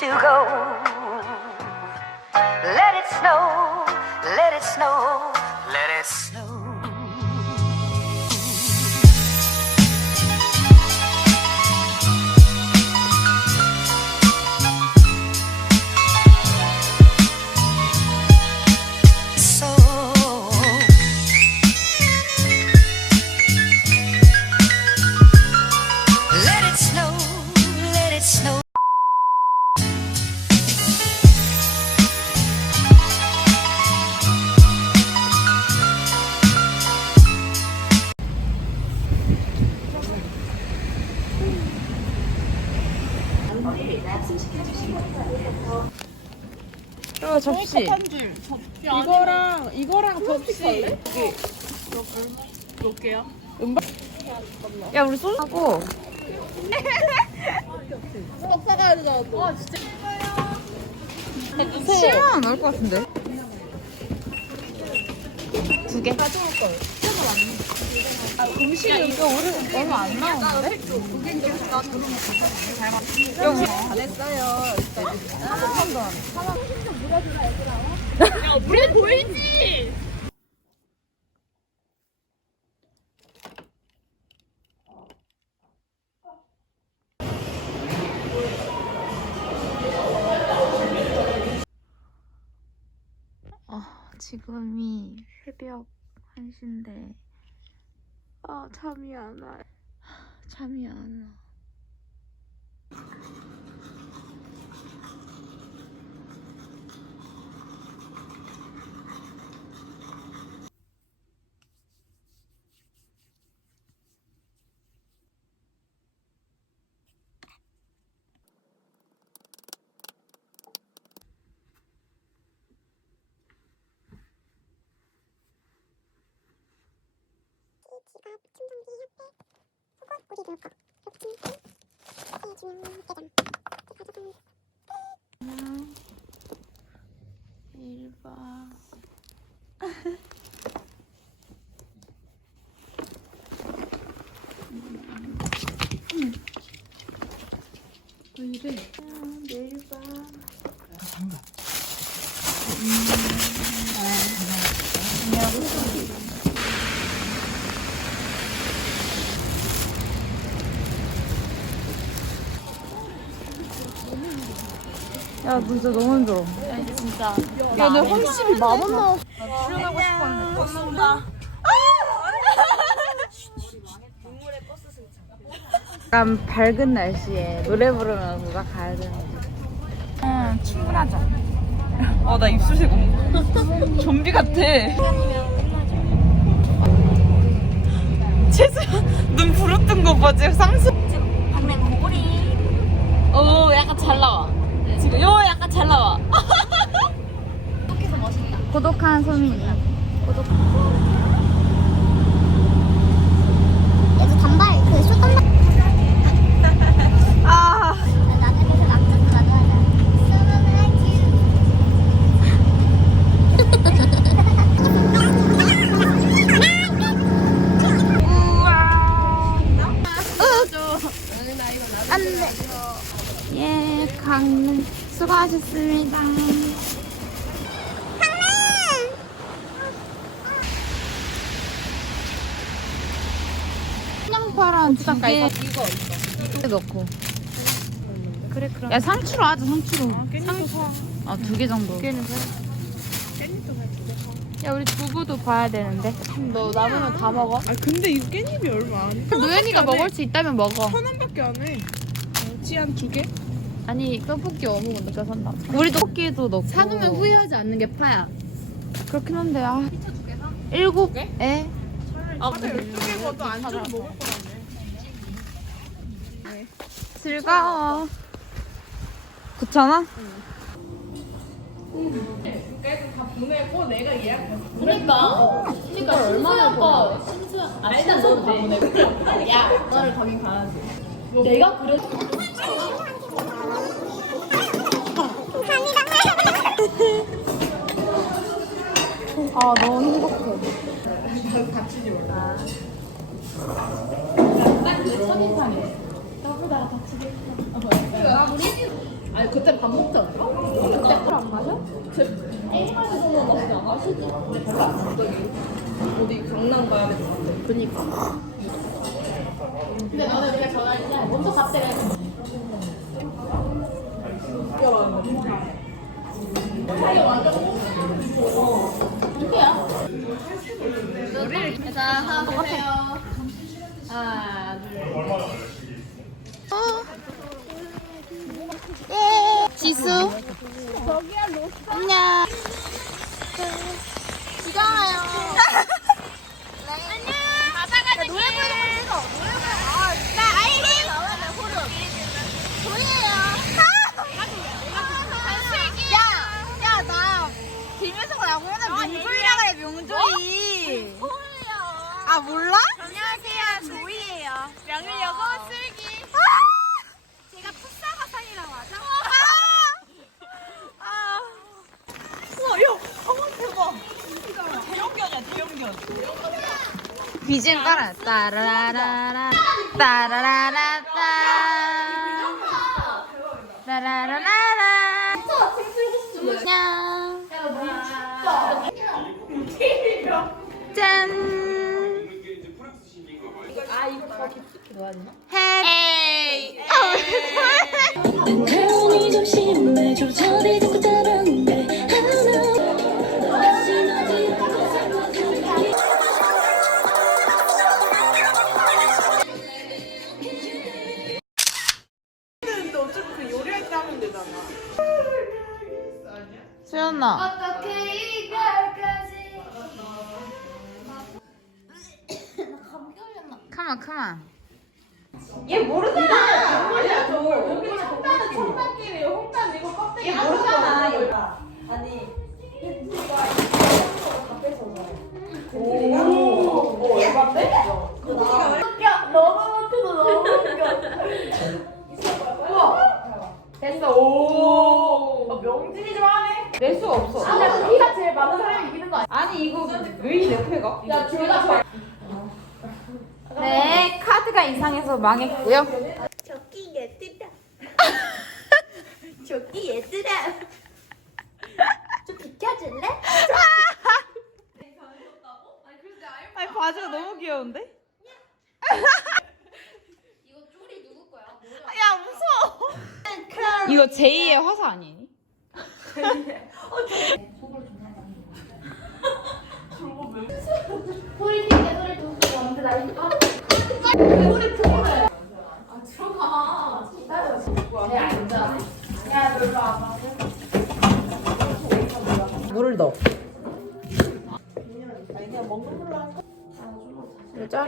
to go. Let it snow, let it snow, let it snow. 어, 접시. 이거랑 이거랑 접시 여기 몇 개야? 야, 우리 소주 하고. 사가야 되잖아 또. 아 진짜. 10만 원 나올 것 같은데. 두 개. 음식이 이거 우리 얼마 안 나오는데? 여기 잘했어요. 야 물에 보이지? 아, 지금이 새벽 1시인데 아, 잠이 안 와. 잠이 안 와. 일봐. 왜 이래? 내일 봐. 야, 진짜 너무 힘들어. 진짜. 야, 내 헌십이 만원 나왔어. 출연하고 싶었는데. 약간 밝은 날씨에 노래 부르면 누가 가야 되는데. 응, 충분하죠. 어, 나 입술색 좀비 같아. 재수야, 눈 부릅뜬 거 봐, 지금 상수. 방내 고리. 어 약간 잘 나와. 요 약간 잘 나와. 고독한 소민이. 그래서 단발 그 쇼단발 아. 나는 그래서 남자 가져야 안돼. 예, 강릉 수고하셨습니다. 양파랑 두개 넣고. 그래 그럼. 야 상추로 하자 상추로. 상추. 아두 개 정도. 야 우리 두부도 봐야 되는데. 너 남으면 다 먹어? 아 근데 이 깻잎이 얼마 안 해? 노현이가 먹을 수 있다면 먹어. 천 원밖에 안 해. 찌한 두 개? 아니 떡볶이 어묵은 네가 산다. 우리 떡볶이도 넣고. 사놓으면 후회하지 않는 게 파야. 그렇긴 한데 아. 일곱 에. 아 근데 열두 개고도 안 주고 먹을 거라며. 즐거워. 그렇잖아? 그러니까. 그러니까 얼마나 거 신수. 아 일단 너도 다 보내. 야 너를 가긴 가야지. 내가 그래. 아 너무 행복해. 첫인상이 래. 아니 그때 밥 먹잖아. 그때 술안 마셔? 제 A마에서는 먹지 않아? 술도 근데 별로 안 먹어. 어디 강남 가야 될것 같아. 그니까. 근데 너는 그냥 전화할 때 먼저 갔대. 자, 하나 더 같아요. 하나, 둘. 지수. 안녕. 지정아요. 안녕. 가사가 노래 부르는 거 찍어. 노래 부르는 거. 나 아이린. 나와나 호름. 조이예요. 야, 야, 나 김효성을 안 보면 명조이라 그래, 명조이. 아, 몰라? 안녕하세요, 조이예요. 명일여고 슬기. 제가 풋사가상이라고 하죠? 아! 아! 우와, 야! 어머, 대박! 대형견이야, 대형견. BGM 깔아. 따라라라. 따라라라따. 따라라라라. 안녕. 짠. 헤이. 태양이 네, 카드가 이상해서 망했고요. 저기 얘들아 저기 얘들아 좀 비켜줄래? 아니, 바지가 너무 귀여운데? 이거 쭈리 누구 거야? 야, 무서워. 이거 제2의 화사 아니니? 소리 킬게 소리 두고 왔는데 나 이거 소리 들어래. 아 들어가. 기다려. 야 앉아. 야 놀러 와봐. 물을 넣어.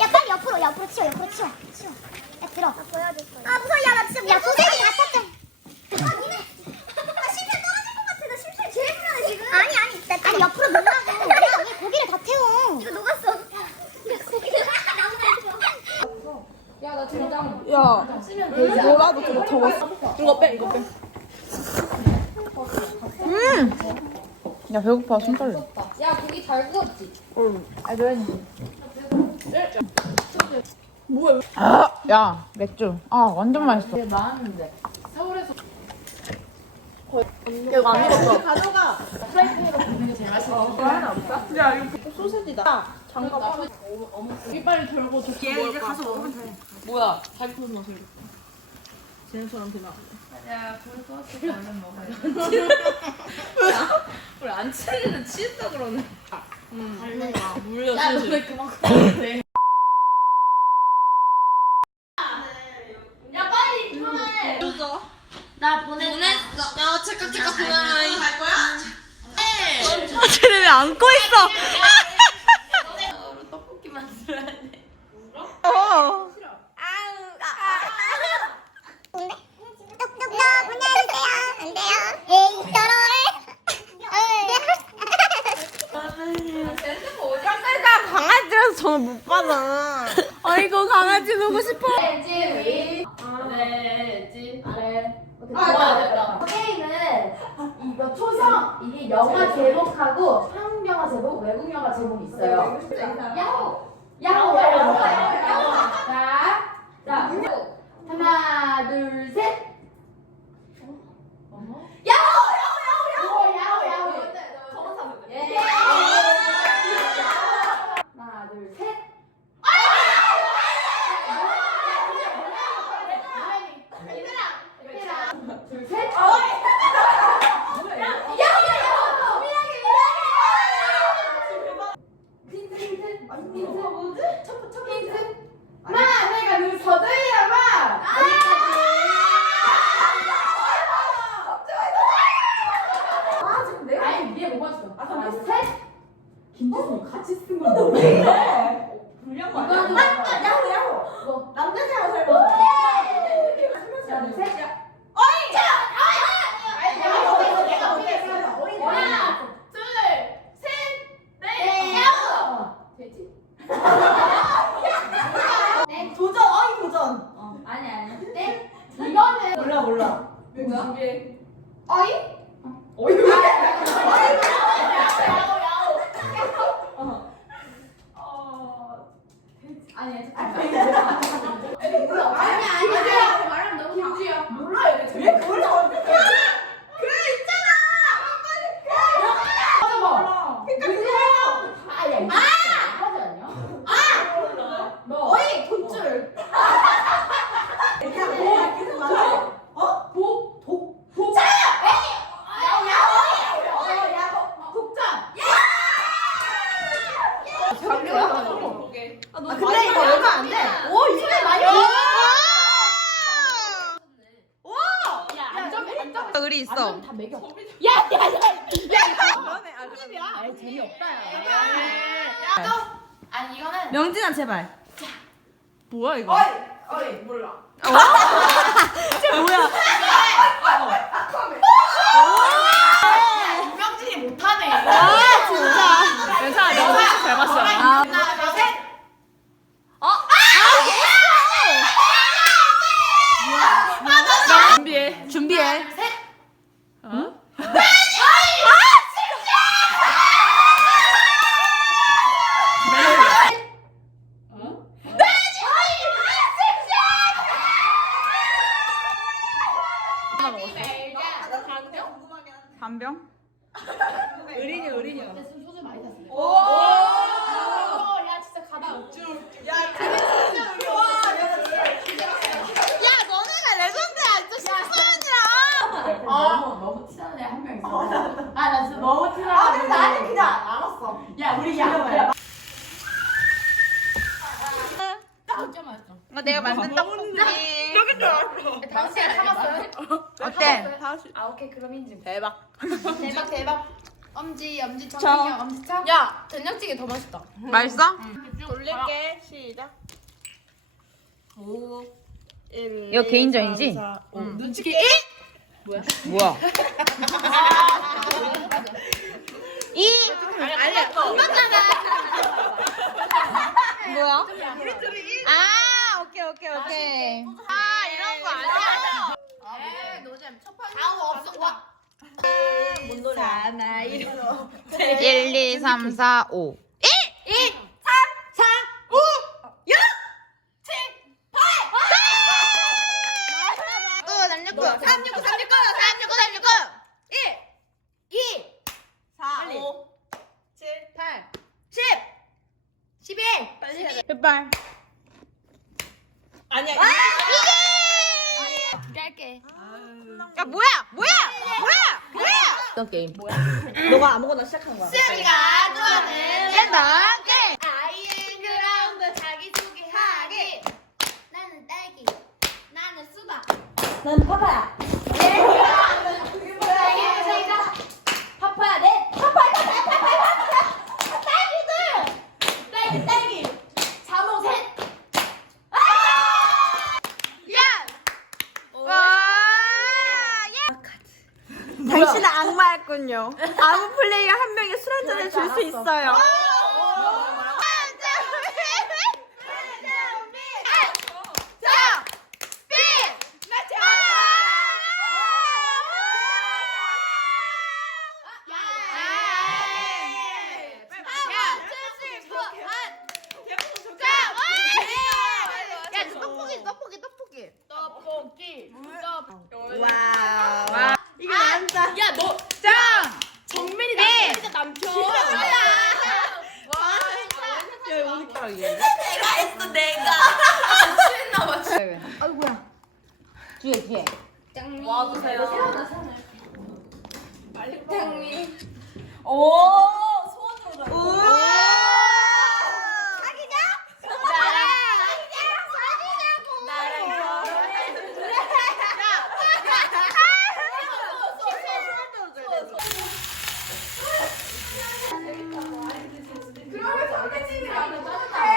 야 빨리 옆으로 옆으로 치워 옆으로 치워 치워 야 들어 나 보여줄 거야 아 무서워 야나 진짜 야 소세지 다 탔잖아 아 니네 나 심장 떨어질 것 같아 나 심장 제일 불안해 지금 아니 아니 나 아니 옆으로 놓으라고 야왜 고기를 다 태워 이거 녹았어 야, 뭐라도 그거 접었어. 이거 빼, 이거 빼. 음! 야, 배고파. 숨 떨려. 야 고기 잘 구웠지? 아, 야, 맥주. 아, 완전 맛있어. 서울에서 이거 안 익었어. 가져가. 프라이팬으로 굽는 게 제일 맛있어. 야, 이거 소세지다. 장갑. 빨리 들고 저얘 이제 가서 먹으면 돼. 뭐야? 자기 손으로 마셔. 쟤네처럼 되나? 우리 안 치는데 치겠다 그러네. 물려 야 너네 그만. 야 빨리 그만해. 나 보냈어. 야 잠깐 잠깐 그만. 갈 거야? 네. 쟤네 왜 안고 있어? 떡볶이 만들어야 돼. 어. 똑똑똑 보내주세요 안 돼요 에이 떨어해 쟤네 어디야? 창피해서 전화 못 받아. 아이고 강아지 보고 싶어. 게임은 이거 초성 이게 영화 제목하고 한국 영화 제목, 외국 영화 제목이 있어요. 야호! 야호! 야호! 야호! 자, 자, 하나, 둘, 셋. 야호! 야호! 야호! 뭐야 이거? 어이 어이 몰라 쟤 뭐야? 유명진이 못하네. 아 진짜. 괜찮아 명진 잘 봤어. 아, 하나 둘 셋. 준비해. 준비해. 셋. 어? 반병? 의린이 의린이 소주 많이 샀어요. 오! 야 진짜 가다. 야 진짜 우리 와 야 너네가 레전드야 진짜 실수하냐? 너무 너무 티나는 애 한 명 있어. 아나 진짜 너무 티나는 아 근데 나는 그냥 알았어 야 우리 야. 야. 진짜 맛있어. 어, 내가 만든 떡볶이. 여기 줄 알았어 다음 시간에 참았어요? 어때? 아 오케이 그럼 인증. 대박. 대박 대박. 엄지 엄지 저. 청이형 엄지청. 야 된장찌개 더 맛있다. 맛있어? 돌릴게 시작 5 1 이거 개인전이지? 눈치 게 뭐야? 이 아니야 뭐야? 아 오케이 오케이 오케이. 아 이런 거 아니야. 에 노잼. 첫판 아무 없어. 와. 뭔 노래야. 1, 2, 3, 4, 5. 1 2 3 4 5 6 7 8 9, 3, 6, 9. 3, 6, 9, 3, 6, 9. 3, 6, 9, 3, 6, 9. 1 2 4 5 7 8 10 11 빨리. 해야 돼. 제발. 아니야 할게 야 뭐야? 뭐야? 뭐야? 뭐야? 어떤 게임? 너가 아무거나 시작한 거야 수영이가 좋아하는 랜덤 게임. 아이엔 그라운드 자기소개하기 나는 딸기 나는 수박 난 파파야 딸기 시작 파파야 넷 파파야 파파야 파파야 파파야 딸기 둘 딸기 딸기 자몽 셋 아! 와. 당신은 악마였군요 아무 플레이어 한 명이 술 한잔을 줄 수 있어요 아, 손가락 얘. 아이고야. 뒤에 뒤에. 와보세요.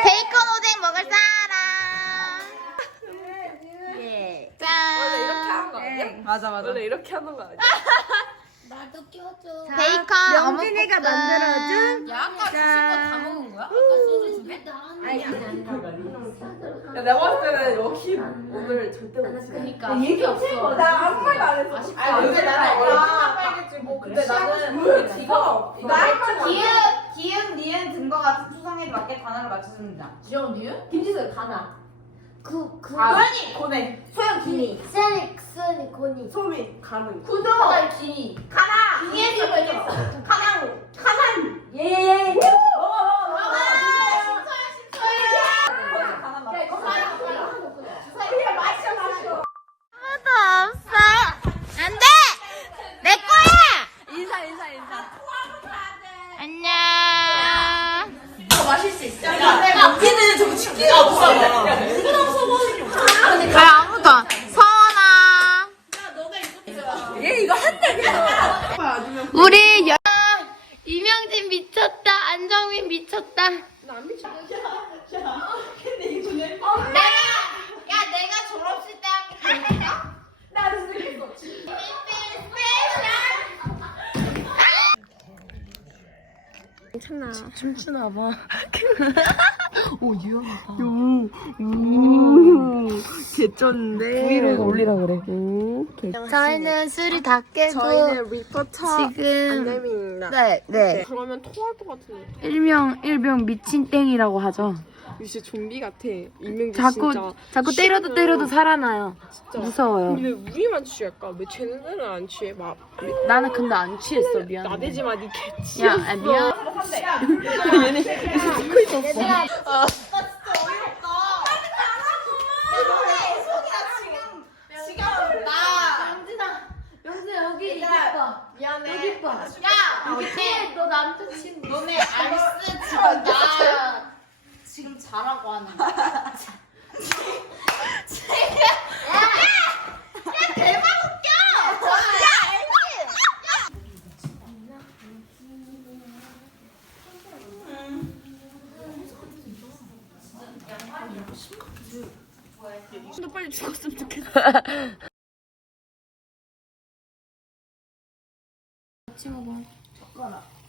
베이컨 오뎅 먹을 사람. 예. 짠. 원래 이렇게 하는 거 아니야? 맞아 맞아. 원래 이렇게 하는 거 아니야? 베이컨 영진이가 어묵 볶음. 만들어준 야 아까 주신 거 다 먹은 거야? 아까 소주 두 개? 야 내가 봤을 때는 여기 오늘 절대 못 치. 그러니까 얘기 없어. 나 아무 말도 안 했어. 아쉽다. 근데 나는 얼마나 빨개지고 근데 나는 지가 나이만 기은 기은 니은 든거 같은 추성에 맞게 단어를 돼. 지영 니은? 김지수 가나. 그, 그. 고네. 소영 기니. 수연 이, 수연이, 고니. 소민 가능. 구도. 하나 기니. 가나. 기니에서 뭐였어? 가나우. 가난. 예예예. 아무도 없어. 안 돼! 내 거야! 인사 인사 인사. 안녕. 웃기는 저거 치킨이 없어. 왜 아무도 안 서원아. 얘 이거 한대 우리 여... 이명진 미쳤다. 안정민 미쳤다. 나안 미쳐. 내가 야 내가 졸업식 때 할게. 나도 슬리퍼. 스페셜. 춤추나 봐. 개쩐데. 올리라 그래. 저희는 술이 다 깨고 저희는 리포터 지금 안내민입니다. 네 네. 그러면 토할 것 같은데. 일명 일병 미친 땡이라고 하죠. 유씨 좀비 같아. 이명지 자꾸 진짜. 자꾸 때려도. 때려도 살아나요. 진짜. 무서워요. 근데 우리만 취할까? 왜 쟤네들은 안 취해? 막 나는 근데 안 취했어 미안해. 나대지 마, 니 개치. 야 아, 미안. 얘네 듣고 있었어. 너 남자친구 너네 알스 지금 나 자라고 하는 거야. 야, 야 대박 웃겨. 야 알지? 너 빨리 죽었으면 좋겠어.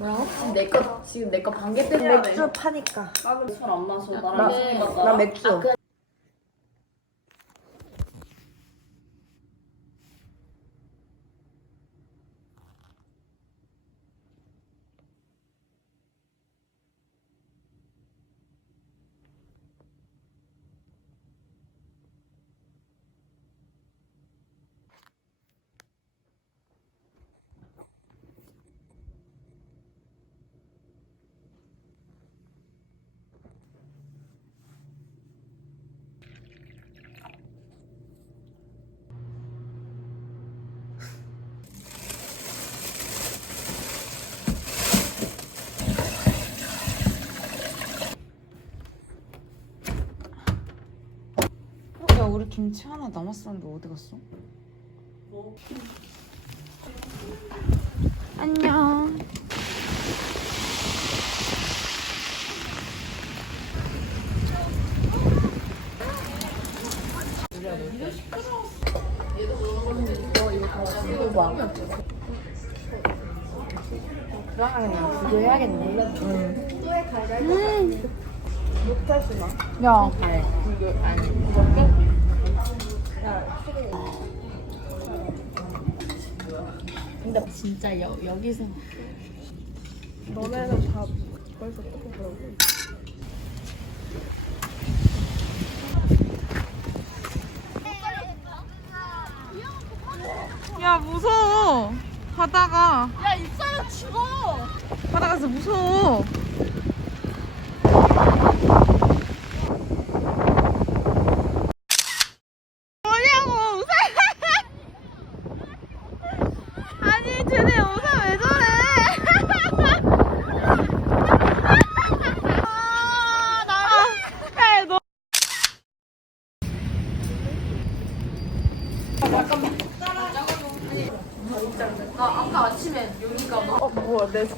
으로 내거 지금 내 거 반개 때문에 맥주 파니까. 술안 마셔. 나랑 나, 나 맥주 야 우리 김치 하나 남았었는데 어디 갔어? 안녕. 그냥 비교해야겠네. 야. 진짜 여, 여기서 야 무서워. 바다가. 야 입사람 죽어. 바다가서 무서워. 뭐냐고 우산. 아니 쟤네 우산 왜 저래? 아, 나. 야, 너.